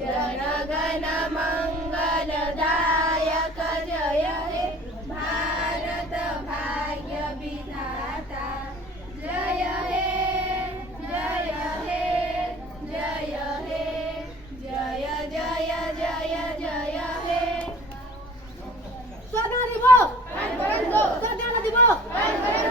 जनगण मंगलदायक जय हे भारत भाग्य विधाता जय हे जय हे जय हे जय जय जय जय हे স্বাধীনতা দিবস